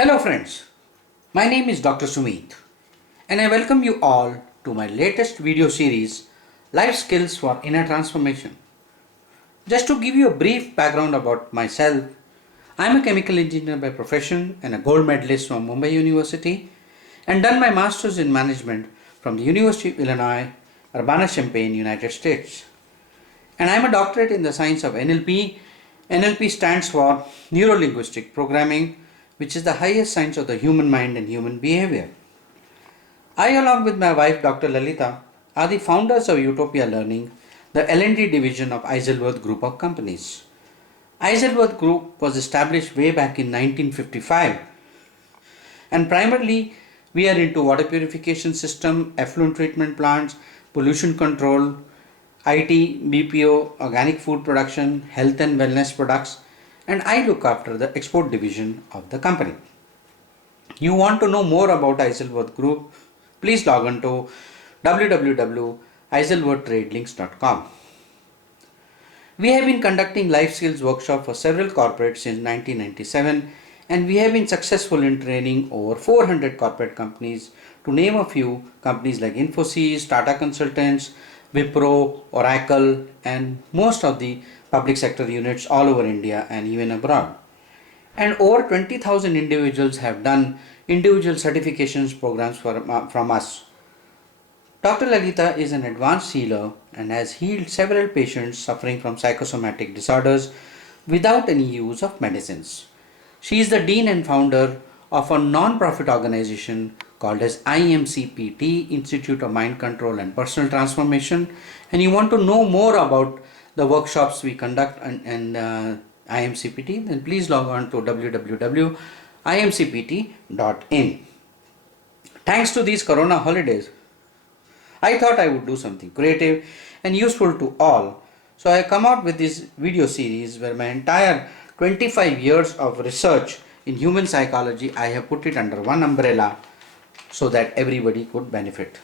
Hello friends, my name is Dr. SUMEET and I welcome you all to my latest video series, Life Skills for Inner Transformation. Just to give you a brief background about myself, I am a chemical engineer by profession and a gold medalist from Mumbai University and done my masters in management from the University of Illinois, Urbana-Champaign, United States. And I am a doctorate in the science of NLP. NLP stands for Neuro-Linguistic Programming, which is the highest science of the human mind and human behavior. I, along with my wife Dr. Lalita, are the founders of Utopia Learning, the L&D division of Isleworth Group of Companies. Isleworth Group was established way back in 1955 and primarily we are into water purification system, effluent treatment plants, pollution control, IT, BPO, organic food production, health and wellness products, and I look after the export division of the company. You want to know more about Isleworth Group? Please log on to www.isleworthtradelinks.com. We have been conducting life skills workshop for several corporates since 1997 and we have been successful in training over 400 corporate companies, to name a few companies like Infosys, Tata Consultants, Wipro, Oracle, and most of the public sector units all over India and even abroad. And over 20,000 individuals have done individual certifications programs from us. Dr. Lalita is an advanced healer and has healed several patients suffering from psychosomatic disorders without any use of medicines. She is the dean and founder of a non-profit organization called as IMCPT, Institute of Mind Control and Personal Transformation, and you want to know more about the workshops we conduct and IMCPT, then please log on to www.imcpt.in. Thanks to these Corona holidays, I thought I would do something creative and useful to all. So I come out with this video series where my entire 25 years of research in human psychology, I have put it under one umbrella so that everybody could benefit.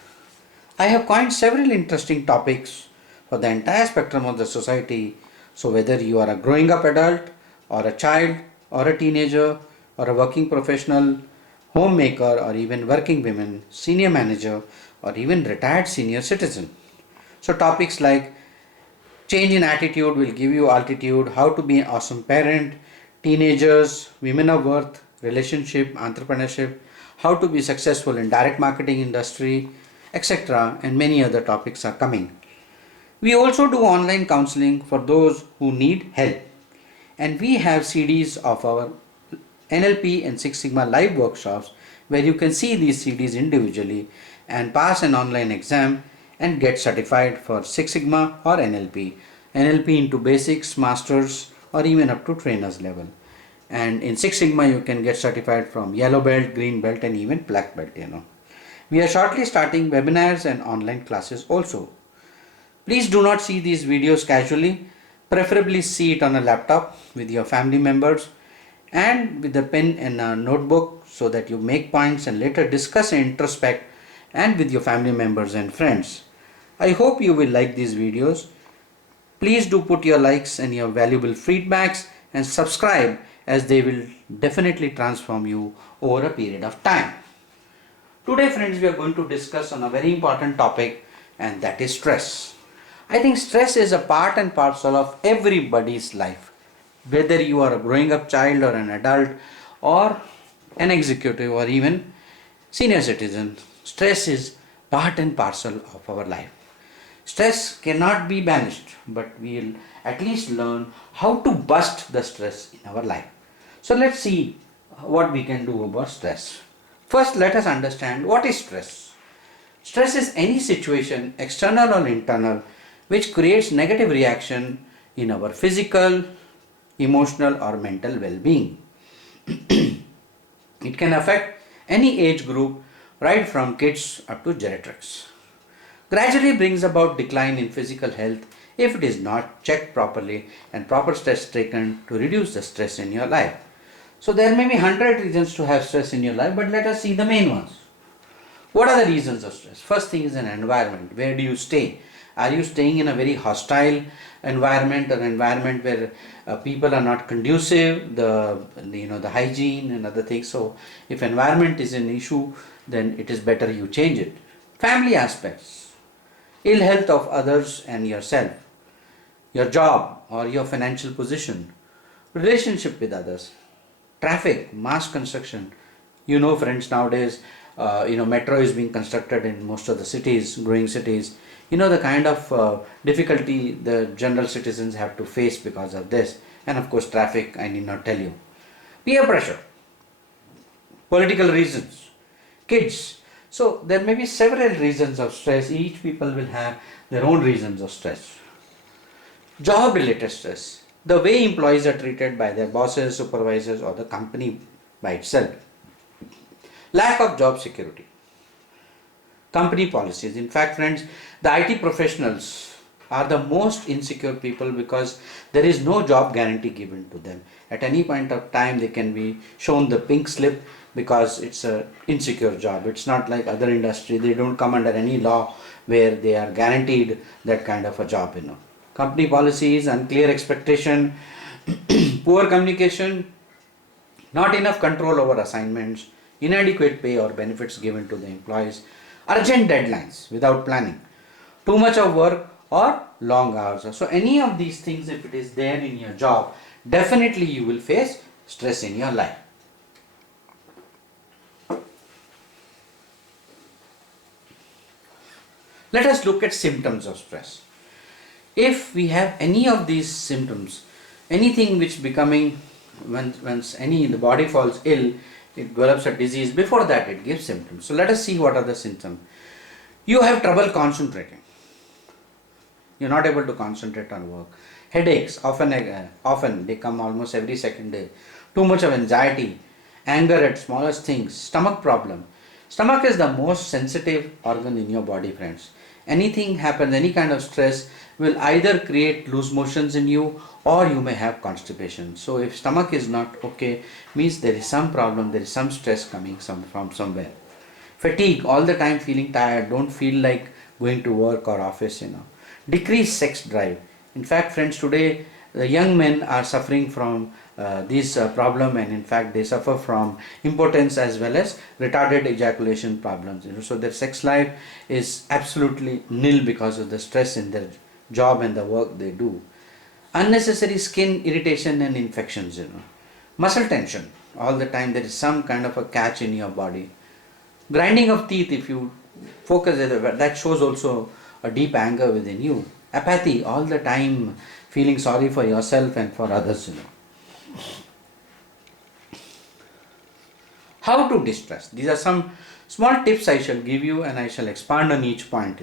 I have coined several interesting topics for the entire spectrum of the society. So whether you are a growing up adult or a child or a teenager or a working professional, homemaker or even working women, senior manager or even retired senior citizen. So topics like change in attitude will give you altitude, how to be an awesome parent, teenagers, women of worth, relationship, entrepreneurship, how to be successful in direct marketing industry, etc. and many other topics are coming. We also do online counseling for those who need help. And we have CDs of our NLP and Six Sigma live workshops where you can see these CDs individually and pass an online exam and get certified for Six Sigma or NLP. NLP into basics, masters or even up to trainers level. And in Six Sigma you can get certified from yellow belt, green belt and even black belt, We are shortly starting webinars and online classes also. Please do not see these videos casually, preferably see it on a laptop with your family members and with a pen and a notebook so that you make points and later discuss and introspect and with your family members and friends. I hope you will like these videos. Please do put your likes and your valuable feedbacks and subscribe as they will definitely transform you over a period of time. Today friends, we are going to discuss on a very important topic and that is stress. I think stress is a part and parcel of everybody's life. Whether you are a growing up child or an adult or an executive or even senior citizen, stress is part and parcel of our life. Stress cannot be banished, but we will at least learn how to bust the stress in our life. So let's see what we can do about stress. First, let us understand what is stress. Stress is any situation, external or internal, which creates negative reaction in our physical, emotional or mental well-being. It can affect any age group right from kids up to geriatrics. Gradually brings about decline in physical health if it is not checked properly and proper steps taken to reduce the stress in your life. So there may be 100 reasons to have stress in your life, but let us see the main ones. What are the reasons of stress? First thing is an environment. Where do you stay? Are you staying in a very hostile environment, an environment where people are not conducive, the hygiene and other things? So if environment is an issue, then it is better you change it. Family aspects, ill health of others and yourself, your job or your financial position, relationship with others, traffic, mass construction. Friends, nowadays, metro is being constructed in most of the cities, growing cities. The kind of difficulty the general citizens have to face because of this. And of course, traffic, I need not tell you. Peer pressure, political reasons, kids. So there may be several reasons of stress. Each people will have their own reasons of stress. Job related stress, the way employees are treated by their bosses, supervisors, or the company by itself. Lack of job security, company policies. In fact, friends, the IT professionals are the most insecure people because there is no job guarantee given to them. At any point of time, they can be shown the pink slip because it's an insecure job. It's not like other industry. They don't come under any law where they are guaranteed that kind of a job. Company policies, unclear expectation, poor communication, not enough control over assignments, inadequate pay or benefits given to the employees, urgent deadlines without planning, too much of work or long hours. So any of these things, if it is there in your job, definitely you will face stress in your life. Let us look at symptoms of stress. If we have any of these symptoms, anything which becoming, once the body falls ill, it develops a disease. Before that, it gives symptoms. So let us see what are the symptoms. You have trouble concentrating. You're not able to concentrate on work. Headaches, often they come almost every second day. Too much of anxiety, anger at smallest things, stomach problem. Stomach is the most sensitive organ in your body, friends. Anything happens, any kind of stress will either create loose motions in you or you may have constipation. So if stomach is not okay, means there is some problem, there is some stress coming from somewhere. Fatigue, all the time feeling tired, don't feel like going to work or office. Decreased sex drive. In fact, friends, today the young men are suffering from this problem, and in fact they suffer from impotence as well as retarded ejaculation problems. So their sex life is absolutely nil because of the stress in their job and the work they do. Unnecessary skin irritation and infections. Muscle tension, all the time there is some kind of a catch in your body. Grinding of teeth, if you focus, that shows also a deep anger within you. Apathy, all the time feeling sorry for yourself and for others. How to distress? These are some small tips I shall give you, and I shall expand on each point.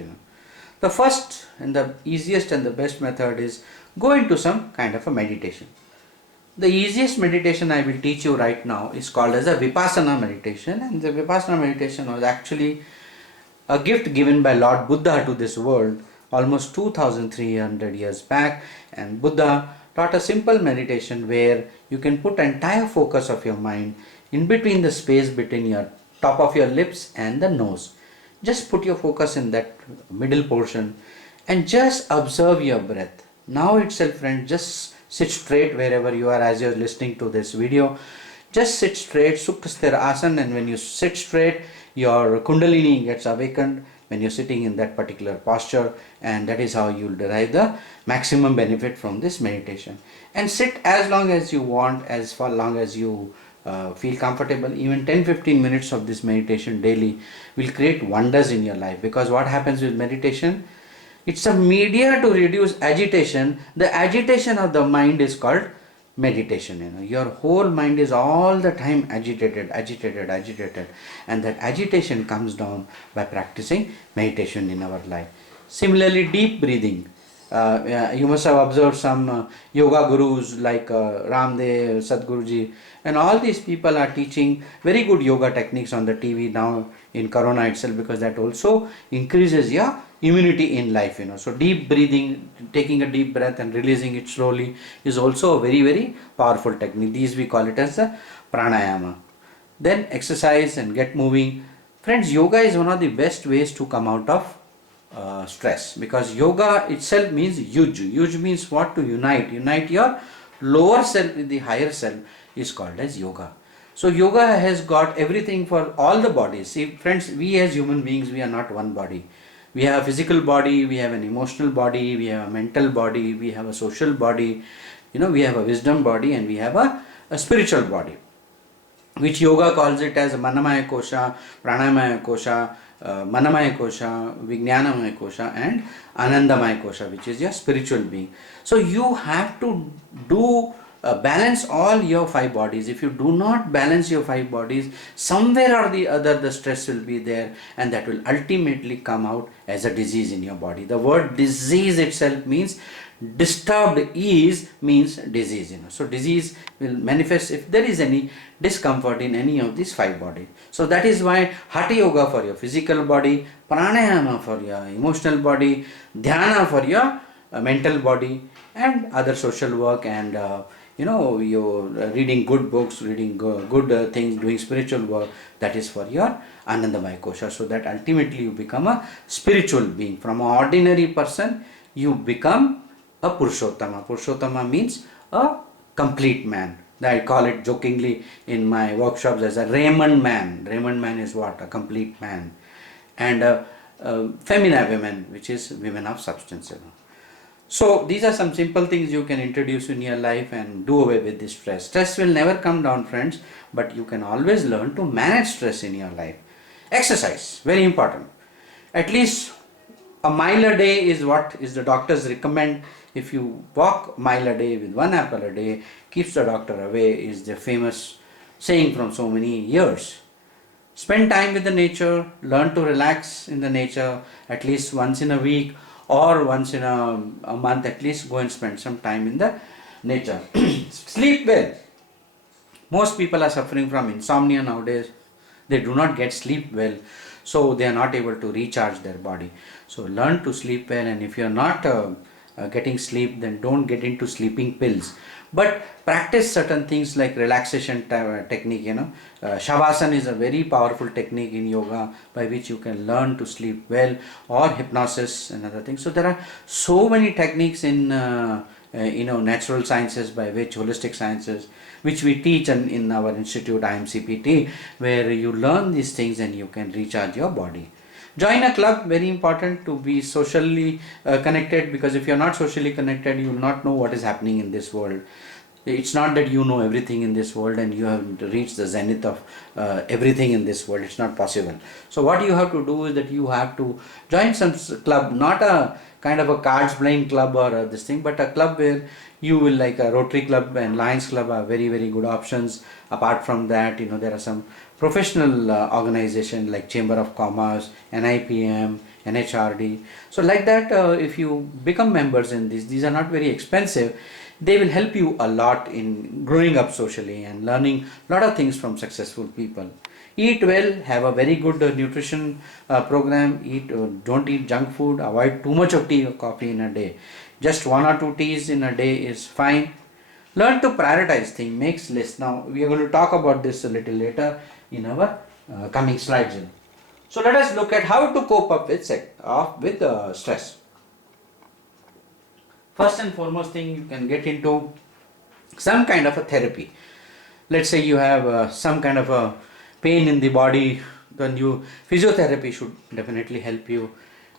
The first and the easiest and the best method is go into some kind of a meditation. The easiest meditation I will teach you right now is called as a Vipassana meditation, and the Vipassana meditation was actually a gift given by Lord Buddha to this world almost 2300 years back, and Buddha taught a simple meditation where you can put entire focus of your mind in between the space between your top of your lips and the nose. Just put your focus in that middle portion and just observe your breath. Now itself, friend, just sit straight wherever you are as you are listening to this video. Just sit straight, Sukha Sthira Asana, and when you sit straight, your Kundalini gets awakened when you're sitting in that particular posture, and that is how you will derive the maximum benefit from this meditation. And sit as long as you want, as far long as you feel comfortable. Even 10-15 minutes of this meditation daily will create wonders in your life, because what happens with meditation, it's a media to reduce agitation. The agitation of the mind is called meditation. Your whole mind is all the time agitated, and that agitation comes down by practicing meditation in our life. Similarly, deep breathing. You must have observed some yoga gurus like Ramdev, Sadhguruji, and all these people are teaching very good yoga techniques on the TV now in Corona itself, because that also increases your immunity in life. So deep breathing, taking a deep breath and releasing it slowly, is also a very, very powerful technique. These we call it as the pranayama. Then exercise and get moving. Friends, yoga is one of the best ways to come out of stress, because yoga itself means yuj. Yuj means what? To unite. Unite your lower self with the higher self is called as yoga. So yoga has got everything for all the bodies. See friends, we as human beings, we are not one body. We have a physical body, we have an emotional body, we have a mental body, we have a social body, we have a wisdom body, and we have a spiritual body, which yoga calls it as Manamaya Kosha, Pranamaya Kosha, Manamaya Kosha, Vijnanamaya Kosha, and Anandamaya Kosha, which is your spiritual being. So you have to do balance all your 5 bodies. If you do not balance your 5 bodies, somewhere or the other the stress will be there, and that will ultimately come out as a disease in your body. The word disease itself means disturbed ease means disease. So disease will manifest if there is any discomfort in any of these 5 bodies. So that is why Hatha Yoga for your physical body, Pranayama for your emotional body, Dhyana for your mental body, and other social work, and you're reading good books, reading good things, doing spiritual work, that is for your Anandamaya Kosha, so that ultimately you become a spiritual being. From an ordinary person, you become a Purushottama. Purushottama means a complete man. I call it jokingly in my workshops as a Raymond man. Raymond man is what? A complete man. And Femina women, which is women of substance. So these are some simple things you can introduce in your life and do away with this stress. Stress will never come down, friends, but you can always learn to manage stress in your life. Exercise, very important. At least a mile a day is what is the doctors recommend. If you walk a mile a day with 1 apple a day, keeps the doctor away, is the famous saying from so many years. Spend time with the nature, learn to relax in the nature at least once in a week, or once in a month. At least go and spend some time in the nature. Sleep well. Most people are suffering from insomnia nowadays. They do not get sleep well, so they are not able to recharge their body. So learn to sleep well, and if you are not getting sleep, then don't get into sleeping pills, but practice certain things like relaxation technique. Shavasana is a very powerful technique in yoga by which you can learn to sleep well, or hypnosis and other things. So there are so many techniques in natural sciences, by which holistic sciences, which we teach in our institute IMCPT, where you learn these things and you can recharge your body. Join a club, very important to be socially connected, because if you are not socially connected, you will not know what is happening in this world. It's not that you know everything in this world and you have reached the zenith of everything in this world. It's not possible. So what you have to do is that you have to join some club, not a kind of a cards playing club or this thing, but a club where you will, like a Rotary Club and Lions Club are very, very good options. Apart from that, there are some professional organizations like Chamber of Commerce, NIPM, NHRD. So like that, if you become members in these are not very expensive. They will help you a lot in growing up socially and learning a lot of things from successful people. Eat well, have a very good nutrition program. Don't eat junk food, avoid too much of tea or coffee in a day. Just 1 or 2 teas in a day is fine. Learn to prioritize things, makes lists. Now we are going to talk about this a little later in our coming slides. So let us look at how to cope up with stress. First and foremost thing, you can get into some kind of a therapy. Let's say you have some kind of a pain in the body, then physiotherapy should definitely help you.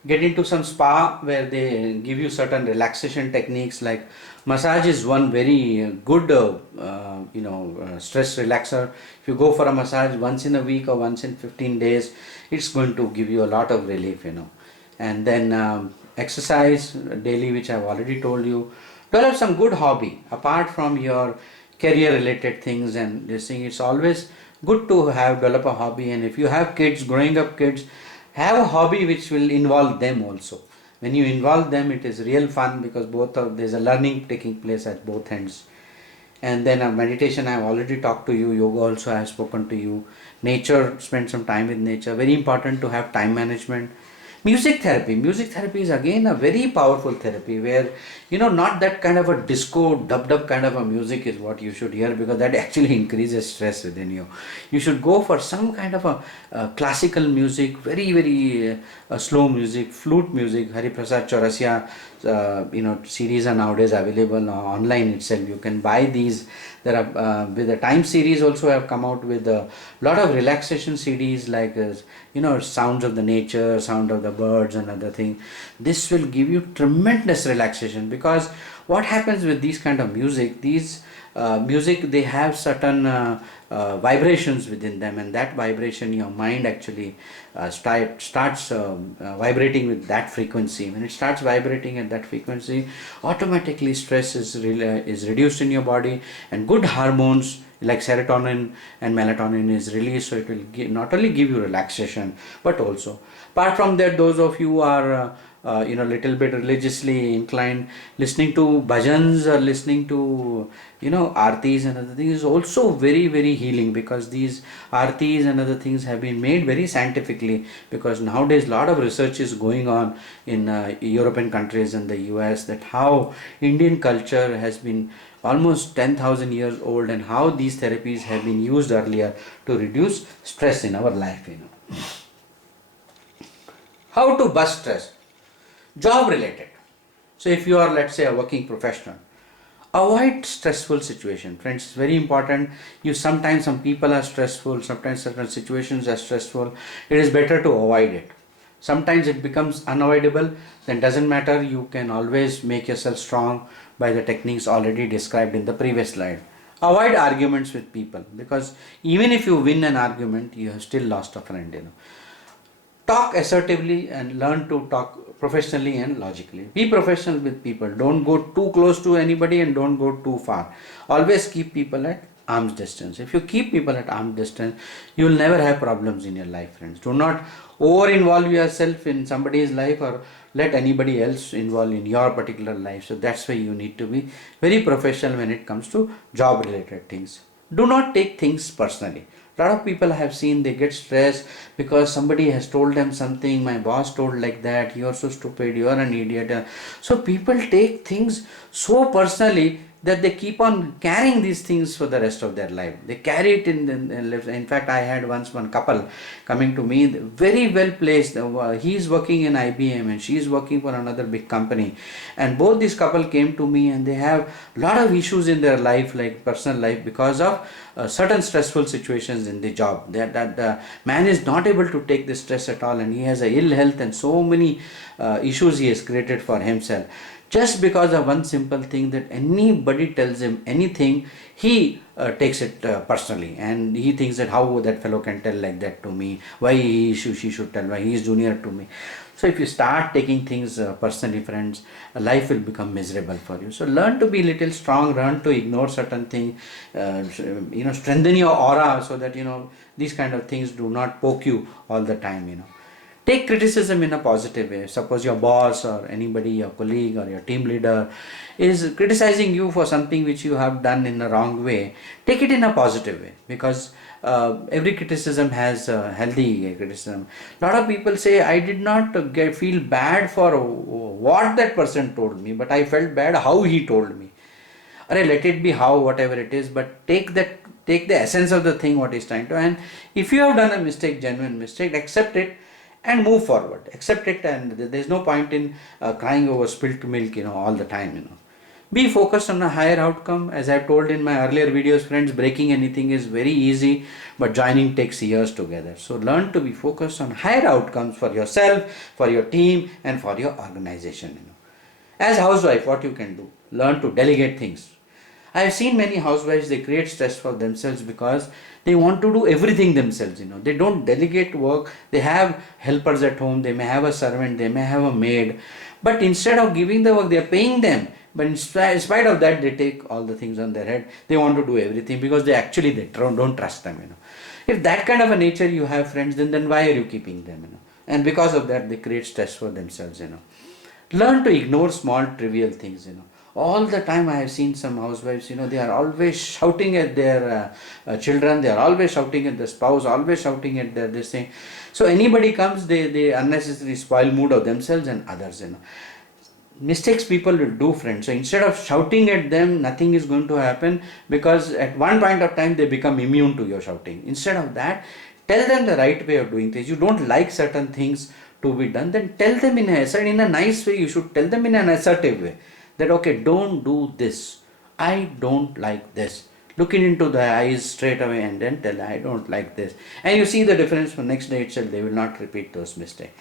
Get into some spa where they give you certain relaxation techniques, like massage is one very good stress relaxer. If you go for a massage once in a week or once in 15 days, it's going to give you a lot of relief. And then exercise daily, which I've already told you. Develop some good hobby apart from your career related things and this thing. It's always good to develop a hobby, and if you have kids, growing up kids, have a hobby which will involve them also. When you involve them, it is real fun, because there's a learning taking place at both ends. And then meditation, I have already talked to you. Yoga also I have spoken to you. Nature, spend some time with nature. Very important to have time management. Music therapy is again a very powerful therapy where, not that kind of a disco dub kind of a music is what you should hear, because that actually increases stress within you. You should go for some kind of a classical music, very very slow music, flute music. Hari Prasad Chaurasia series are nowadays available online itself. You can buy these. There are with the Time series also have come out with a lot of relaxation CDs, like sounds of the nature, sound of the birds and other thing. This will give you tremendous relaxation, because what happens with these kind of music, these music, they have certain vibrations within them, and that vibration, your mind actually starts vibrating with that frequency. When it starts vibrating at that frequency, automatically stress is reduced in your body, and good hormones like serotonin and melatonin is released. So it will not only give you relaxation, but also, apart from that, those of you who are little bit religiously inclined, listening to bhajans or listening to aartis and other things is also very very healing, because these aartis and other things have been made very scientifically, because nowadays a lot of research is going on in European countries and the US, that how Indian culture has been almost 10,000 years old, and how these therapies have been used earlier to reduce stress in our life. How to bust stress? Job related. So if you are, let's say, a working professional, avoid stressful situation. Friends, it's very important. Sometimes some people are stressful, sometimes certain situations are stressful. It is better to avoid it. Sometimes it becomes unavoidable, then doesn't matter. You can always make yourself strong by the techniques already described in the previous slide. Avoid arguments with people, because even if you win an argument, you have still lost a friend. Talk assertively and learn to talk professionally and logically. Be professional with people. Don't go too close to anybody and don't go too far. Always keep people at arm's distance. If you keep people at arm's distance, you will never have problems in your life, friends. Do not over involve yourself in somebody's life, or let anybody else involve in your particular life. So that's why you need to be very professional when it comes to job related things. Do not take things personally. A lot of people I have seen, they get stressed because somebody has told them something. My boss told like that, you are so stupid, you are an idiot. So people take things so personally that they keep on carrying these things for the rest of their life. They carry it in fact, I had once one couple coming to me, very well placed. He is working in IBM and she is working for another big company, and both this couple came to me and they have a lot of issues in their life, like personal life, because of certain stressful situations in the job. That the man is not able to take the stress at all, and he has a ill health and so many issues he has created for himself, just because of one simple thing, that anybody tells him anything, he takes it personally, and he thinks that how that fellow can tell like that to me, why she should tell, why he is junior to me. So if you start taking things personally, friends, life will become miserable for you. So learn to be little strong, learn to ignore certain things, strengthen your aura, so that these kind of things do not poke you all the time. Take criticism in a positive way. Suppose your boss or anybody, your colleague or your team leader is criticizing you for something which you have done in a wrong way. Take it in a positive way, because every criticism has healthy criticism. A lot of people say, I did not feel bad for what that person told me, but I felt bad how he told me. Let it be how, whatever it is, but take the essence of the thing what he's trying to. And if you have done a mistake, genuine mistake, accept it and move forward. Accept it, and there's no point in crying over spilt milk all the time. Be focused on a higher outcome. As I've told in my earlier videos, friends, breaking anything is very easy, but joining takes years together. So learn to be focused on higher outcomes for yourself, for your team, and for your organization. As housewife, what you can do? Learn to delegate things. I have seen many housewives, they create stress for themselves because they want to do everything themselves. They don't delegate work. They have helpers at home, they may have a servant, they may have a maid, but instead of giving the work, they are paying them. But in spite of that, they take all the things on their head. They want to do everything because they don't trust them. If that kind of a nature you have, friends, then why are you keeping them? And because of that, they create stress for themselves. Learn to ignore small trivial things. All the time I have seen some housewives, they are always shouting at their children, they are always shouting at the spouse, always shouting at their this thing. So anybody comes, they unnecessarily spoil mood of themselves and others. Mistakes people will do, friends. So instead of shouting at them, nothing is going to happen, because at one point of time they become immune to your shouting. Instead of that, tell them the right way of doing things. You don't like certain things to be done, then tell them in a nice way. You should tell them in an assertive way that, okay, don't do this, I don't like this. Looking into the eyes straight away and then tell, I don't like this. And you see the difference. For next day itself, they will not repeat those mistakes.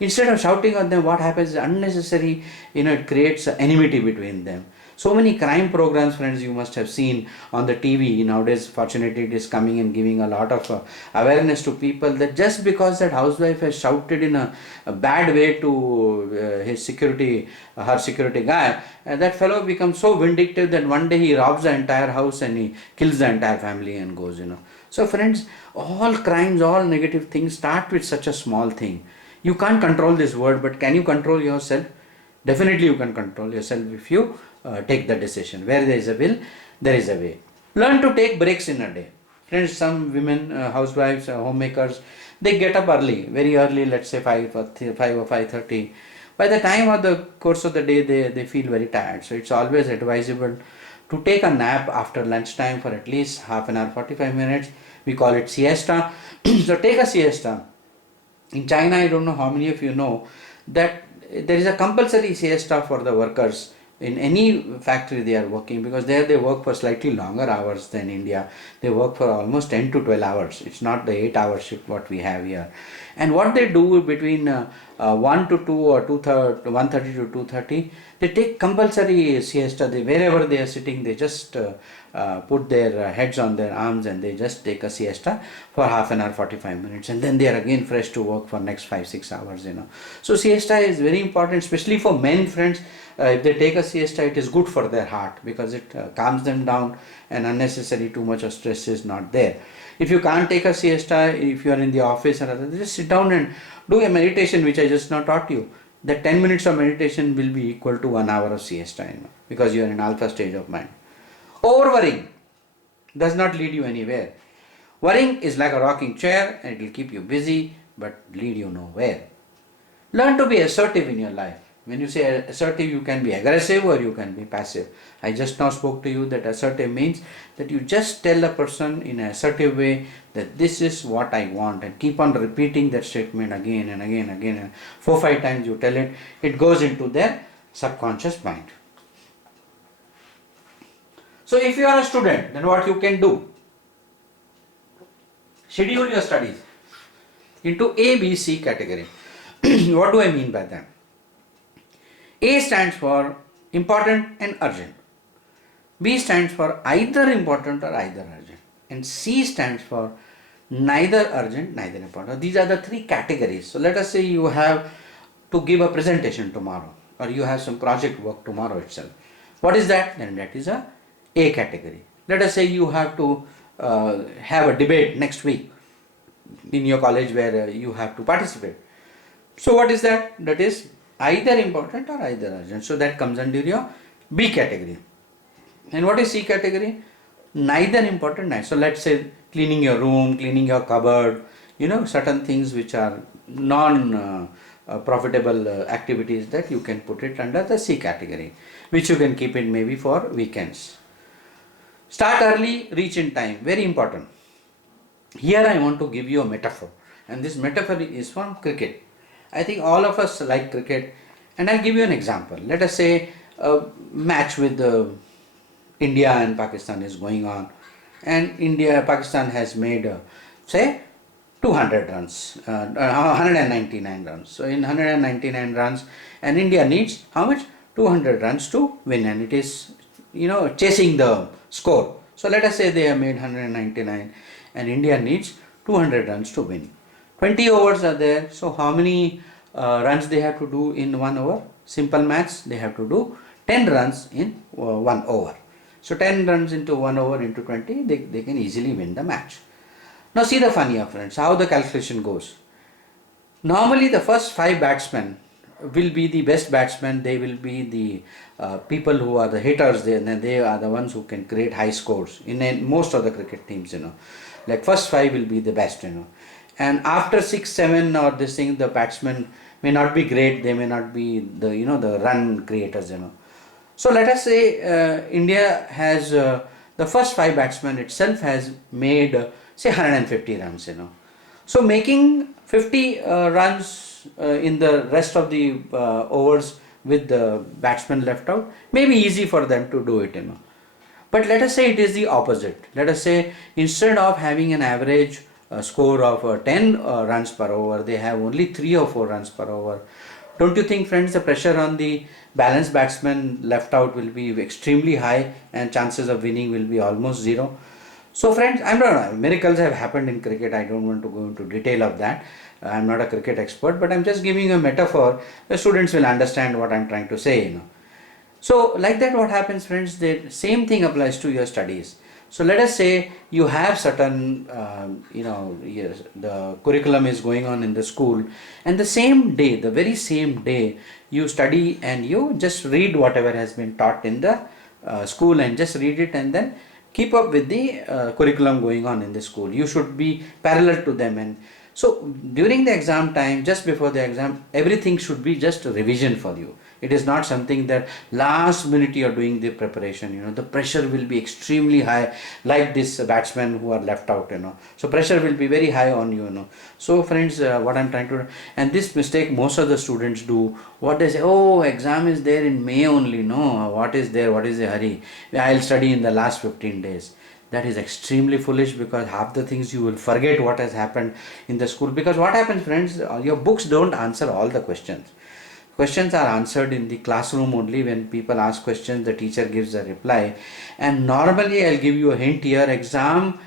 Instead of shouting at them, what happens is unnecessary, it creates enmity between them. So many crime programs, friends, you must have seen on the TV nowadays. Fortunately, it is coming and giving a lot of awareness to people, that just because that housewife has shouted in a bad way to her security guy, that fellow becomes so vindictive that one day he robs the entire house and he kills the entire family and goes. So friends, all crimes, all negative things start with such a small thing. You can't control this world, but can you control yourself? Definitely you can control yourself if you take the decision. Where there is a will, there is a way. Learn to take breaks in a day. Friends, some women, housewives, homemakers, they get up early, very early, let's say 5 or 5:30. By the time of the course of the day, they feel very tired. So it's always advisable to take a nap after lunchtime for at least half an hour, 45 minutes. We call it siesta. So take a siesta. In China, I don't know how many of you know that there is a compulsory siesta for the workers in any factory they are working, because there they work for slightly longer hours than India. They work for almost 10 to 12 hours. It's not the 8-hour shift what we have here. And what they do between 1 to 2 or 1:30 to 2:30, they take compulsory siesta. Wherever they are sitting, they just put their heads on their arms and they just take a siesta for half an hour, 45 minutes, and then they are again fresh to work for next 5-6 hours. So siesta is very important, especially for men, friends. If they take a siesta, it is good for their heart, because it calms them down and unnecessary too much of stress is not there. If you can't take a siesta, if you are in the office or other, just sit down and do a meditation, which I just now taught you. The 10 minutes of meditation will be equal to 1 hour of siesta, because you are in alpha stage of mind. Over-worrying does not lead you anywhere. Worrying is like a rocking chair, and it will keep you busy but lead you nowhere. Learn to be assertive in your life. When you say assertive, you can be aggressive or you can be passive. I just now spoke to you that assertive means that you just tell a person in an assertive way that this is what I want, and keep on repeating that statement again and again and again. 4-5 times you tell it, it goes into their subconscious mind. So if you are a student, then what you can do? Schedule your studies into A, B, C category. What do I mean by that? A stands for important and urgent. B stands for either important or either urgent. And C stands for neither urgent, neither important. These are the 3 categories. So let us say you have to give a presentation tomorrow, or you have some project work tomorrow itself. What is that? Then that is a category. Let us say you have to have a debate next week in your college where you have to participate. So what is that? That is either important or either urgent. So that comes under your B category. And what is C category? Neither important, neither. So let's say cleaning your room, cleaning your cupboard, certain things which are non-profitable activities, that you can put it under the C category, which you can keep it maybe for weekends. Start early, reach in time. Very important. Here I want to give you a metaphor, and this metaphor is from cricket. I think all of us like cricket, and I'll give you an example. Let us say a match with India and Pakistan is going on, and Pakistan has made say 200 runs, 199 runs. So in 199 runs, and India needs how much? 200 runs to win, and it is chasing the score. So let us say they have made 199 and India needs 200 runs to win. 20 overs are there. So how many runs they have to do in 1 over? Simple maths, they have to do 10 runs in 1 over. So 10 runs into 1 over into 20, they can easily win the match. Now see the fun here, friends, how the calculation goes. Normally the first 5 batsmen will be the best batsmen. They will be the people who are the hitters. They are the ones who can create high scores in most of the cricket teams. Like first five will be the best. And after 6, 7 or this thing, the batsmen may not be great. They may not be the the run creators. So let us say India has the first five batsmen itself has made say 150 runs. So making 50 runs in the rest of the overs with the batsman left out may be easy for them to do it. But let us say it is the opposite. Let us say instead of having an average score of 10 runs per over, they have only 3 or 4 runs per over. Don't you think, friends, the pressure on the balanced batsman left out will be extremely high and chances of winning will be almost zero? So friends, I don't know, miracles have happened in cricket. I don't want to go into detail of that. I'm not a cricket expert, but I'm just giving a metaphor. The students will understand what I'm trying to say. So like that, what happens, friends, the same thing applies to your studies. So let us say you have certain, yes, the curriculum is going on in the school, and the same day, the very same day, you study and you just read whatever has been taught in the school and just read it and then keep up with the curriculum going on in the school. You should be parallel to them. And so during the exam time, just before the exam, everything should be just a revision for you. It is not something that last minute you are doing the preparation. The pressure will be extremely high, like this batsmen who are left out. So pressure will be very high on you. So friends, what I'm trying to, and this mistake most of the students do, what they say, oh, exam is there in May only. No, what is there? What is the hurry? I'll study in the last 15 days. That is extremely foolish, because half the things you will forget what has happened in the school. Because what happens, friends, your books don't answer all the questions. Questions are answered in the classroom only. When people ask questions, the teacher gives a reply. And normally, I'll give you a hint here, exam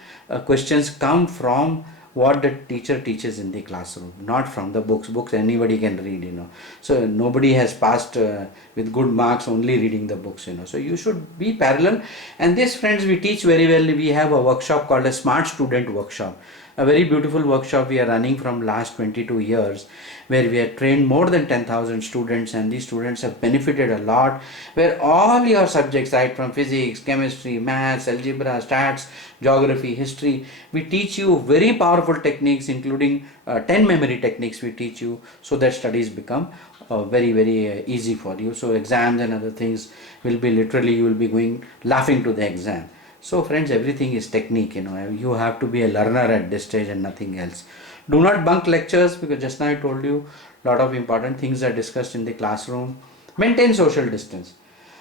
questions come from what the teacher teaches in the classroom, not from the books. Books anybody can read. So nobody has passed with good marks only reading the books. So you should be parallel. And this, friends, we teach very well. We have a workshop called a Smart Student Workshop. A very beautiful workshop we are running from last 22 years, where we have trained more than 10,000 students, and these students have benefited a lot, where all your subjects, right from physics, chemistry, maths, algebra, stats, geography, history, we teach you very powerful techniques, including 10 memory techniques we teach you, so that studies become very, very easy for you. So exams and other things will be literally, you will be going laughing to the exam. So friends, everything is technique. You have to be a learner at this stage and nothing else. Do not bunk lectures, because just now I told you a lot of important things are discussed in the classroom. Maintain social distance.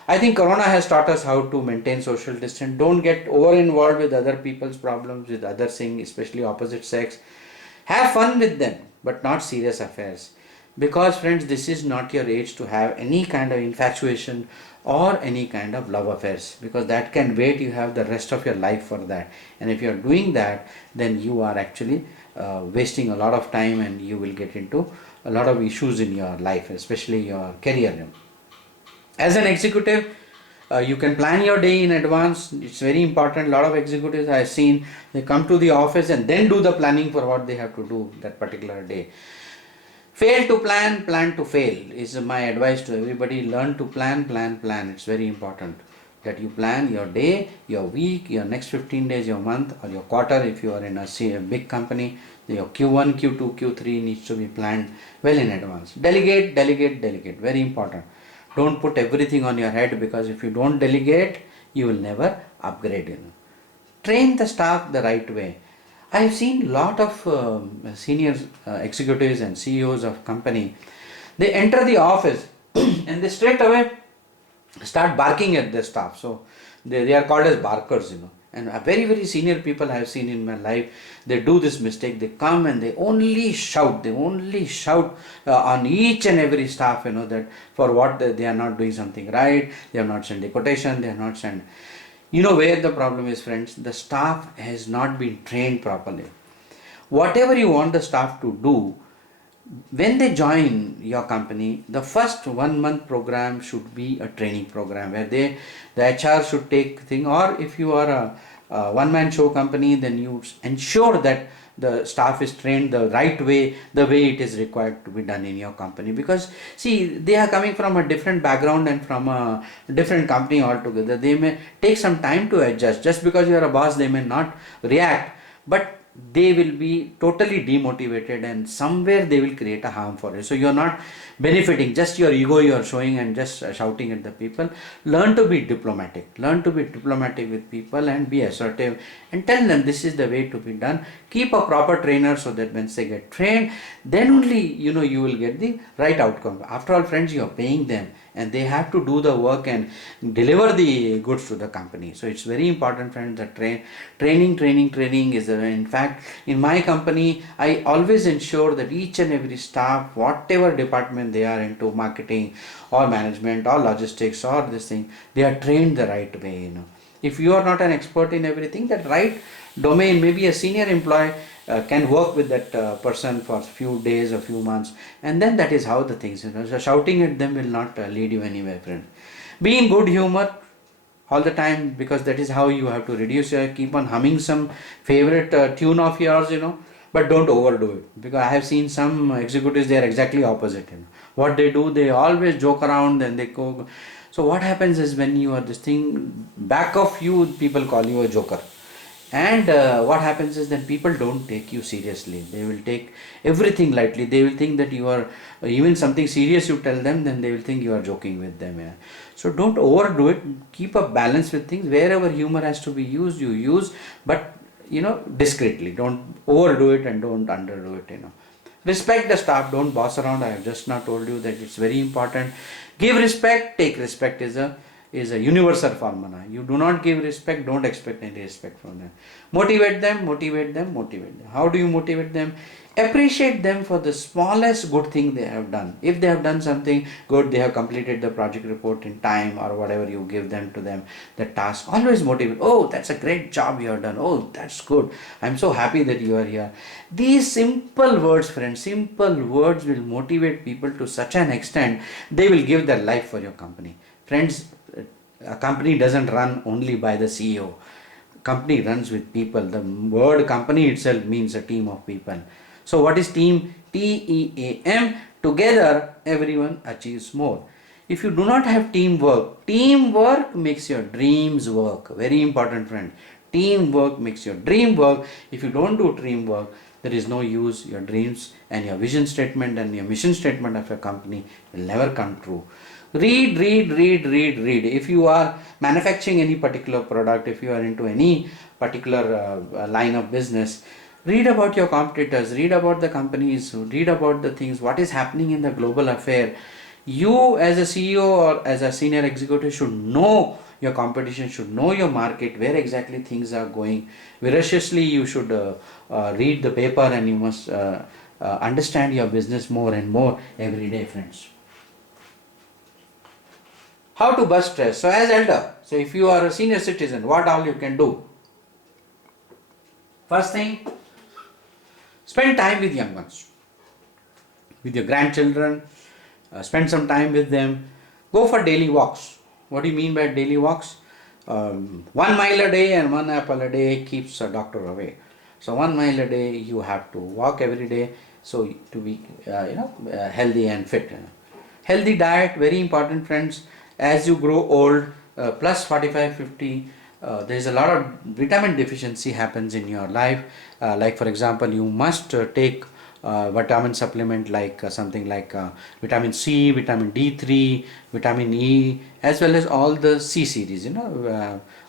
I think Corona has taught us how to maintain social distance. Don't get over involved with other people's problems, with other things, especially opposite sex. Have fun with them, but not serious affairs. Because friends, this is not your age to have any kind of infatuation or any kind of love affairs, because that can wait. You have the rest of your life for that. And if you are doing that, then you are actually wasting a lot of time, and you will get into a lot of issues in your life, especially your career. As an executive, you can plan your day in advance. It's very important. A lot of executives I have seen, they come to the office and then do the planning for what they have to do that particular day. Fail to plan, plan to fail is my advice to everybody. Learn to plan, plan, plan. It's very important that you plan your day, your week, your next 15 days, your month, or your quarter. If you are in a big company, your Q1, Q2, Q3 needs to be planned well in advance. Delegate, delegate, delegate. Very important. Don't put everything on your head, because if you don't delegate, you will never upgrade. Train the staff the right way. I have seen a lot of senior executives and CEOs of company. They enter the office and they straight away start barking at their staff. So they are called as barkers. And very, very senior people I have seen in my life, they do this mistake. They come and they only shout. On each and every staff, that for what they are not doing something right. They have not sent a quotation. They have not sent. Where the problem is, friends? The staff has not been trained properly. Whatever you want the staff to do, when they join your company, the first 1 month program should be a training program, where the HR should take thing, or if you are a one-man show company, then you ensure that the staff is trained the right way, the way it is required to be done in your company. Because see, they are coming from a different background and from a different company altogether. They may take some time to adjust. Just because you are a boss, they may not react, but they will be totally demotivated, and somewhere they will create a harm for you. So you are not benefiting, just your ego you are showing and just shouting at the people. Learn to be diplomatic, with people, and be assertive and tell them this is the way to be done. Keep a proper trainer, so that once they get trained, then only you will get the right outcome. After all, friends, you are paying them and they have to do the work and deliver the goods to the company. So it's very important, friends, that training is in fact, in my company, I always ensure that each and every staff, whatever department they are into, marketing or management or logistics or this thing, they are trained the right way. If you are not an expert in everything, that right domain, maybe a senior employee can work with that person for a few days or few months, and then that is how the things, so shouting at them will not lead you anywhere, friend. Be in good humor all the time, because that is how you have to reduce your, keep on humming some favorite tune of yours, but don't overdo it, because I have seen some executives, they are exactly opposite. What they do, they always joke around and they go. So what happens is, when you are this thing, back of you, people call you a joker. And what happens is that people don't take you seriously. They will take everything lightly. They will think that you are, even something serious you tell them, then they will think you are joking with them. So don't overdo it. Keep a balance with things. Wherever humor has to be used, you use, but discreetly. Don't overdo it and don't underdo it. Respect the staff. Don't boss around. I have just now told you that it's very important. Give respect. Take respect is a universal formula. You do not give respect, don't expect any respect from them. Motivate them. How do you motivate them? Appreciate them for the smallest good thing they have done. If they have done something good, they have completed the project report in time or whatever you give them to them, the task, always motivate. Oh, that's a great job you have done. Oh, that's good. I'm so happy that you are here. These simple words, friends, simple words will motivate people to such an extent, they will give their life for your company. Friends, a company doesn't run only by the CEO. Company runs with people. The word company itself means a team of people. So what is team? T-E-A-M. Together, everyone achieves more. If you do not have teamwork makes your dreams work. Very important, friend. Teamwork makes your dream work. If you don't do teamwork, there is no use. Your dreams and your vision statement and your mission statement of your company will never come true. Read. If you are manufacturing any particular product, if you are into any particular line of business, read about your competitors, read about the companies, read about the things, what is happening in the global affair. You as a CEO or as a senior executive should know your competition, should know your market, where exactly things are going. Voraciously you should read the paper, and you must understand your business more and more every day, friends. How to bust stress? So as elder, so if you are a senior citizen, what all you can do? First thing, spend time with young ones, with your grandchildren, spend some time with them. Go for daily walks. What do you mean by daily walks? 1 mile a day and 1 apple a day keeps a doctor away. So 1 mile a day you have to walk every day, so to be healthy and fit. Healthy diet, very important, friends. As you grow old, plus 45-50, there is a lot of vitamin deficiency happens in your life. Like for example, you must take vitamin supplement like something like vitamin C, vitamin D3, vitamin E, as well as all the C series,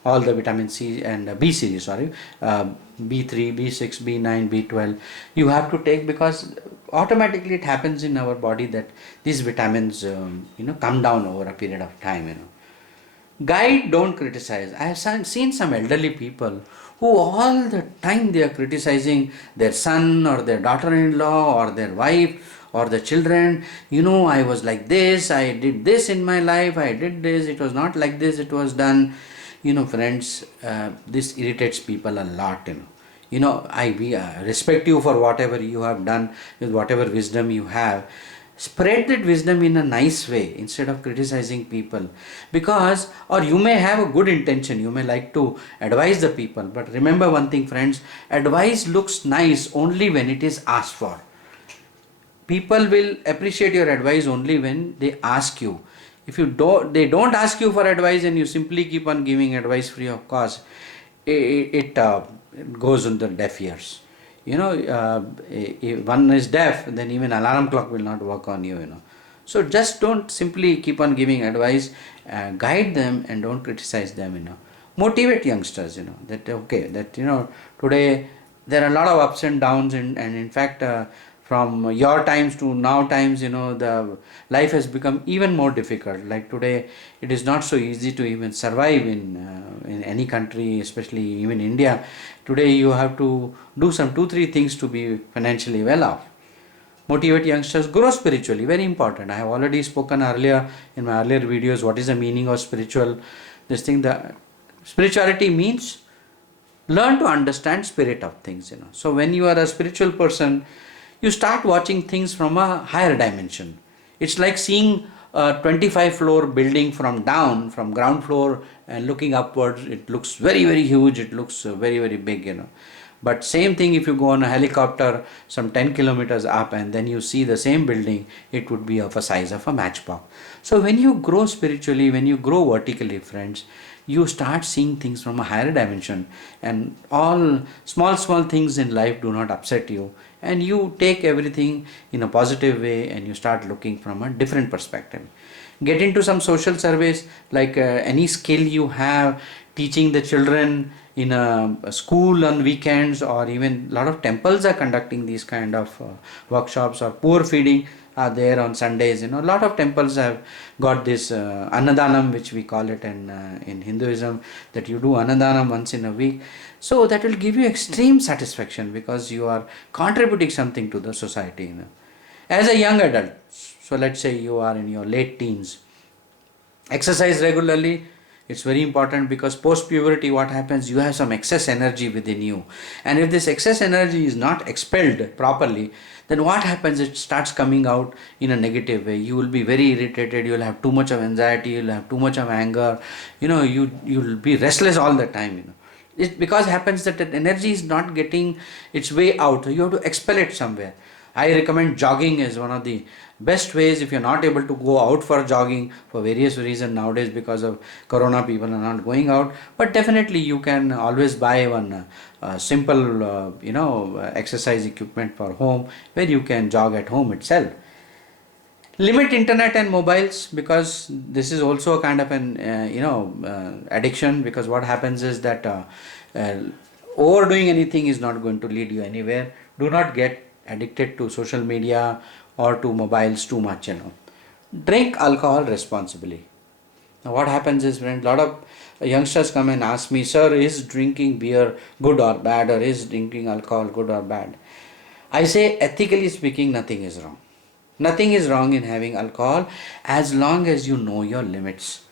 all the vitamin C and B series, sorry, B3, B6, B9, B12, you have to take, because automatically it happens in our body that these vitamins come down over a period of time. Guide, don't criticize. I have seen some elderly people who all the time they are criticizing their son or their daughter-in-law or their wife or the children. I was like this, I did this in my life, I did this, it was not like this, it was done. Friends, this irritates people a lot. I respect you for whatever you have done, with whatever wisdom you have. Spread that wisdom in a nice way instead of criticizing people, because, or you may have a good intention, you may like to advise the people, but remember one thing friends, advice looks nice only when it is asked for. People will appreciate your advice only when they ask you. If they don't ask you for advice and you simply keep on giving advice free of cost, it goes on the deaf ears. If one is deaf, then even alarm clock will not work on you. So just don't simply keep on giving advice, guide them and don't criticize them. Motivate youngsters, today there are a lot of ups and downs, and in fact from your times to now times, the life has become even more difficult. Like today, it is not so easy to even survive in any country, especially even India. Today, you have to do some 2-3 things to be financially well off. Motivate youngsters, grow spiritually, very important. I have already spoken earlier in my earlier videos what is the meaning of spiritual. The spirituality means learn to understand spirit of things. So when you are a spiritual person, you start watching things from a higher dimension. It's like seeing a 25-floor building from ground floor, and looking upwards. It looks very, very huge. It looks very, very big. But same thing if you go on a helicopter some 10 kilometers up and then you see the same building, it would be of a size of a matchbox. So when you grow spiritually, when you grow vertically, friends, you start seeing things from a higher dimension, and all small things in life do not upset you, and you take everything in a positive way and you start looking from a different perspective. Get into some social service, like any skill you have, teaching the children in a school on weekends, or even a lot of temples are conducting these kind of workshops, or poor feeding are there on Sundays. A lot of temples have got this Annadanam, which we call it in Hinduism, that you do Annadanam once in a week. So that will give you extreme satisfaction because you are contributing something to the society. As a young adult, so let's say you are in your late teens, exercise regularly. It's very important, because post puberty what happens, you have some excess energy within you, and if this excess energy is not expelled properly, then what happens, it starts coming out in a negative way. You will be very irritated, you will have too much of anxiety, you will have too much of anger, you will be restless all the time. It because happens that energy is not getting its way out, you have to expel it somewhere. I recommend jogging as one of the best ways. If you're not able to go out for jogging for various reasons nowadays, because of corona, people are not going out, but definitely you can always buy one simple exercise equipment for home, where you can jog at home itself. Limit internet and mobiles, because this is also a kind of an addiction, because what happens is that overdoing anything is not going to lead you anywhere. Do not get addicted to social media or to mobiles too much. Drink alcohol responsibly. Now what happens is, friends, a lot of youngsters come and ask me, sir, is drinking beer good or bad, or is drinking alcohol good or bad? I say, ethically speaking, nothing is wrong. Nothing is wrong in having alcohol as long as you know your limits.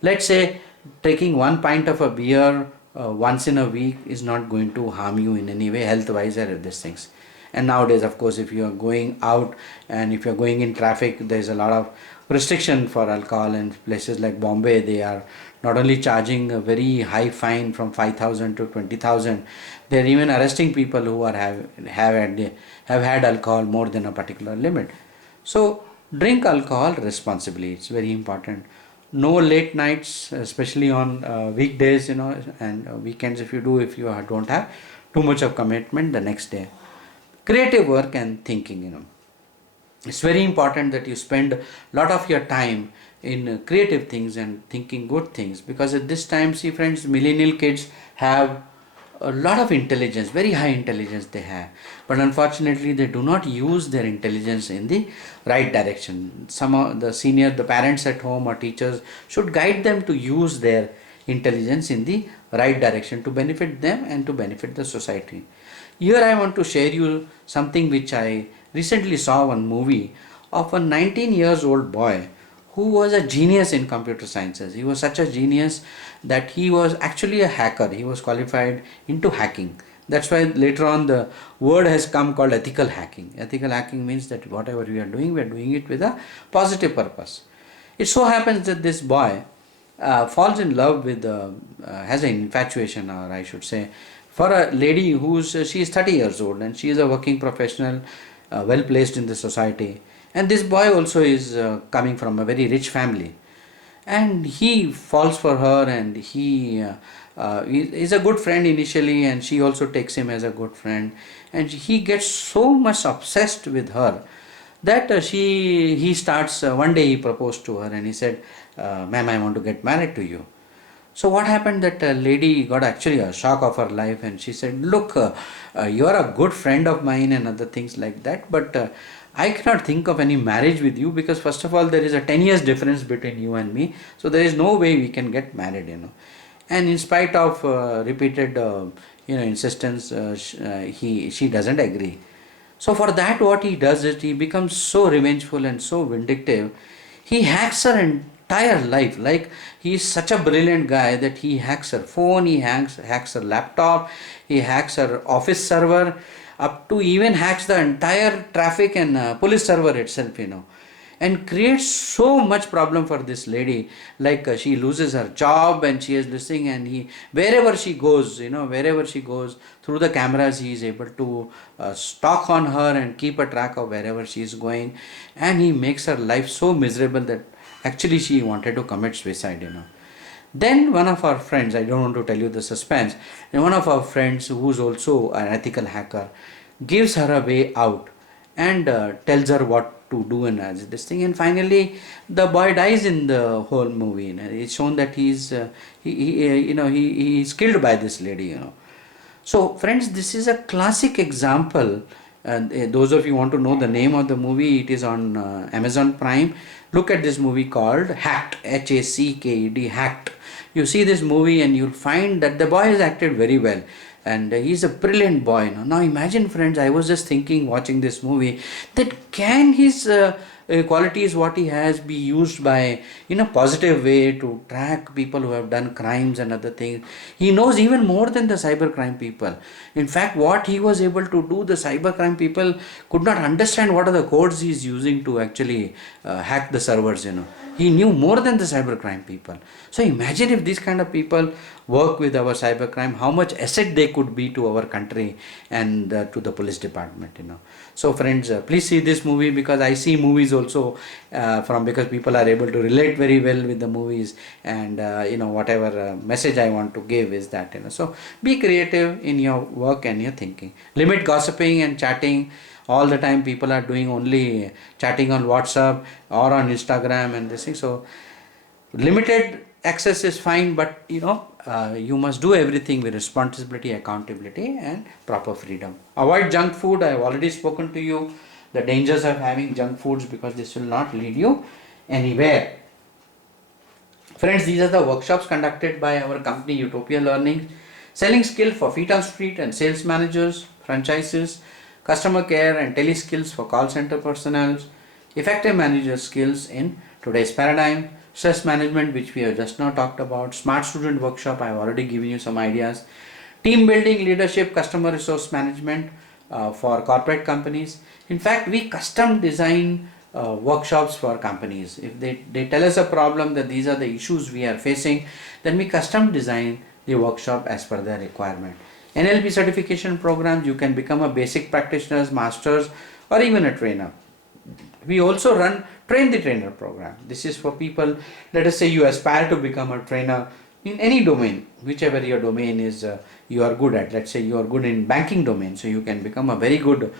Let's say taking 1 pint of a beer once in a week is not going to harm you in any way, health wise, or these things. And nowadays, of course, if you are going out and if you are going in traffic, there is a lot of restriction for alcohol. And places like Bombay, they are not only charging a very high fine from 5,000 to 20,000, they are even arresting people who are have had alcohol more than a particular limit. So drink alcohol responsibly. It's very important. No late nights, especially on weekdays, and weekends if you don't have too much of commitment the next day. Creative work and thinking, it's very important that you spend a lot of your time in creative things and thinking good things, because at this time, see friends, millennial kids have a lot of intelligence, very high intelligence they have, but unfortunately they do not use their intelligence in the right direction. Some of the parents at home or teachers should guide them to use their intelligence in the right direction to benefit them and to benefit the society. Here I want to share you something which I recently saw, one movie of a 19 years old boy who was a genius in computer sciences. He was such a genius that he was actually a hacker. He was qualified into hacking. That's why later on the word has come called ethical hacking. Ethical hacking means that whatever we are doing it with a positive purpose. It so happens that this boy falls in love with, has an infatuation, or I should say, for a lady she is 30 years old and she is a working professional, well placed in the society. And this boy also is coming from a very rich family, and he falls for her, and he is a good friend initially, and she also takes him as a good friend, and he gets so much obsessed with her that he starts, one day he proposed to her and he said, ma'am, I want to get married to you. So what happened, that lady got actually a shock of her life, and she said, look, you are a good friend of mine and other things like that, but I cannot think of any marriage with you, because first of all there is a 10 years difference between you and me, so there is no way we can get married, And in spite of repeated insistence, she doesn't agree. So for that, what he does is he becomes so revengeful and so vindictive. He hacks her entire life. Like, he is such a brilliant guy that he hacks her phone, he hacks her laptop, he hacks her office server, up to even hacks the entire traffic and police server itself, and creates so much problem for this lady. Like, she loses her job and she is listening, and wherever she goes, through the cameras, he is able to stalk on her and keep a track of wherever she is going, and he makes her life so miserable that actually she wanted to commit suicide. Then one of our friends, I don't want to tell you the suspense, and one of our friends, who's also an ethical hacker, gives her a way out and tells her what to do and this thing, and finally the boy dies in the whole movie. It's shown that he is killed by this lady. So friends, this is a classic example, and those of you want to know the name of the movie, it is on Amazon Prime. Look at this movie called Hacked, Hacked. Hacked. You see this movie and you'll find that the boy has acted very well, and he's a brilliant boy. Now imagine, friends, I was just thinking watching this movie, that can his qualities what he has be used by in a positive way to track people who have done crimes and other things. He knows even more than the cybercrime people. In fact, what he was able to do, the cybercrime people could not understand what are the codes he is using to actually hack the servers. He knew more than the cybercrime people. So imagine if these kind of people work with our cybercrime, how much asset they could be to our country and to the police department. So friends, please see this movie, because I see movies also because people are able to relate very well with the movies, and whatever message I want to give is that, so be creative in your work and your thinking. Limit gossiping and chatting. All the time people are doing only chatting on WhatsApp or on Instagram and this thing. So limited access is fine, but you must do everything with responsibility, accountability and proper freedom. Avoid junk food. I have already spoken to you the dangers of having junk foods, because this will not lead you anywhere. Friends, these are the workshops conducted by our company Utopia Learning. Selling skill for feet on street and sales managers, franchises, customer care and tele skills for call center personnel, effective manager skills in today's paradigm, stress management, which we have just now talked about, smart student workshop, I have already given you some ideas, team building, leadership, customer resource management for corporate companies. In fact, we custom design workshops for companies. If they tell us a problem, that these are the issues we are facing, then we custom design the workshop as per their requirement. NLP certification programs, you can become a basic practitioners, masters, or even a trainer. We also run train the trainer program. This is for people, let us say you aspire to become a trainer in any domain, whichever your domain is you are good at. Let's say you are good in banking domain, so you can become a very good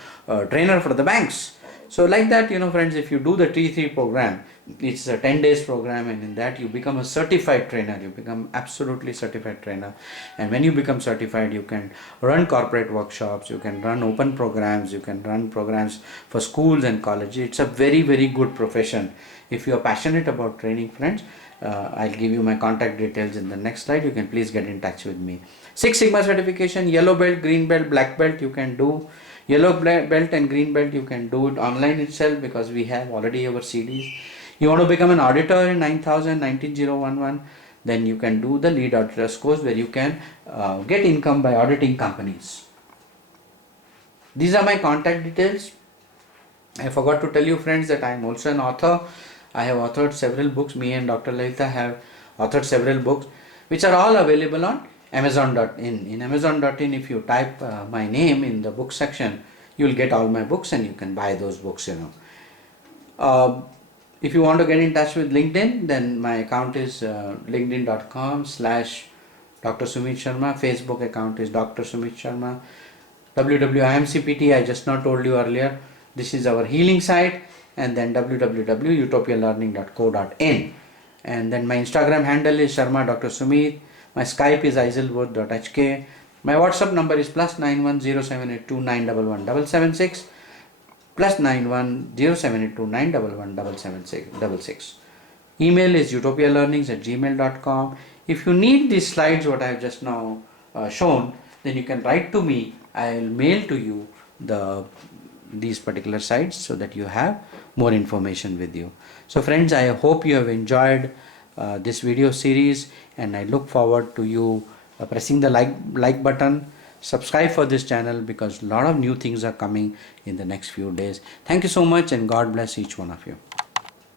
trainer for the banks. So like that, friends, if you do the T3 program, it's a 10 days program, and in that you become a certified trainer. You become absolutely certified trainer, and when you become certified, you can run corporate workshops, you can run open programs, you can run programs for schools and colleges. It's a very, very good profession. If you are passionate about training, friends, I'll give you my contact details in the next slide. You can please get in touch with me. Six Sigma certification, yellow belt, green belt, black belt, you can do. Yellow belt and green belt, you can do it online itself, because we have already our CDs. You want to become an auditor in 19011, then you can do the lead auditors course, where you can get income by auditing companies. These are my contact details. I forgot to tell you friends that I am also an author. I have authored several books. Me and Dr. Lalita have authored several books which are all available on Amazon.in. In Amazon.in, if you type my name in the book section, you will get all my books and you can buy those books, if you want to get in touch with LinkedIn, then my account is linkedin.com/Dr. Sumeet Sharma. Facebook account is Dr. Sumeet Sharma. WWIMCPT, I just now told you earlier, this is our healing site, and then www.utopialearning.co.in, and then my Instagram handle is Sharma Dr. Sumeet. My Skype is isilwood.hk. My WhatsApp number is +910782911776, +910782911776. Email is utopialearnings@gmail.com. If you need these slides what I have just now shown, then you can write to me. I will mail to you these particular sites so that you have more information with you. So friends, I hope you have enjoyed this video series, and I look forward to you pressing the like button. Subscribe for this channel because a lot of new things are coming in the next few days. Thank you so much, and God bless each one of you.